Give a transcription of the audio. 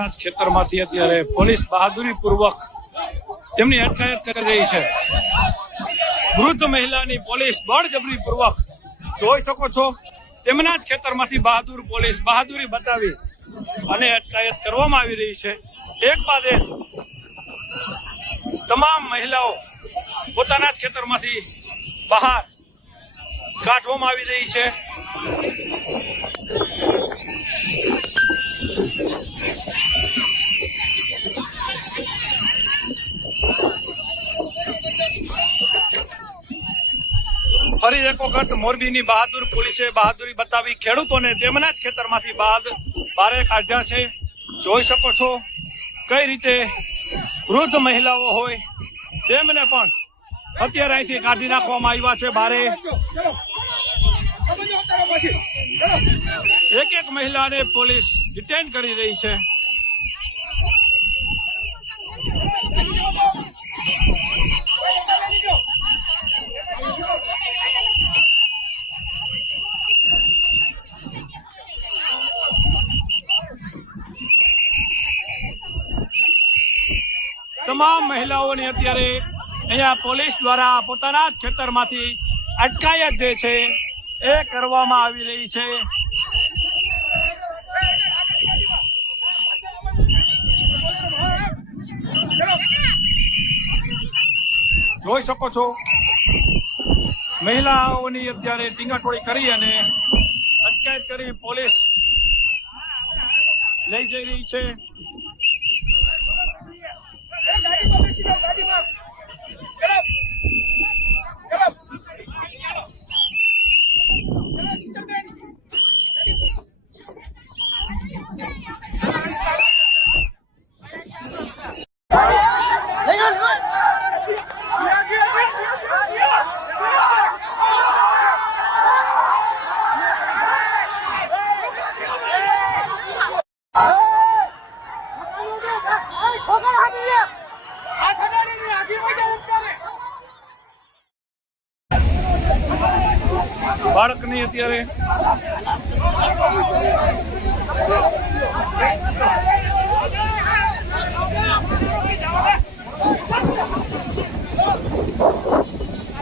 પોતાના જ ખેતરમાંથી અત્યારે પોલીસ બહાદુરી પૂર્વક તેમની અટકાયત કરી રહી છે। વૃદ્ધ મહિલાની પોલીસ બળજબરી પૂર્વક જોઈ શકો છો તેમના જ ખેતરમાંથી પોલીસ બહાદુરી બતાવી અને અટકાયત કરવામાં આવી રહી છે। એક બાદ એક તમામ મહિલાઓ પોતાના જ ખેતરમાંથી બહાર કાઢવામાં આવી રહી છે। ફરી એક વખત મોરબીની બહાદુર પોલીસે બહાદુરી બતાવી ખેડૂતોને તેમના જ ખેતરમાંથી બહાર કાઢ્યા છે। જોઈ શકો છો કઈ રીતે વૃદ્ધ મહિલાઓ હોય તેમને પણ અત્યારે અહીંથી કાઢી નાખવામાં આવ્યા છે બારે। એક એક મહિલાને પોલીસ ડિટેન કરી રહી છે। તમામ મહિલાઓની અત્યારે અહીંયા પોલીસ દ્વારા પોતાના જ ખેતરમાંથી અટકાયત જે છે એ કરવામાં આવી રહી છે। જોઈ શકો છો મહિલાઓની અત્યારે ટીંગાટોળી કરી અને અટકાયત કરી પોલીસ લઈ જઈ રહી છે। બાળકની અત્યારે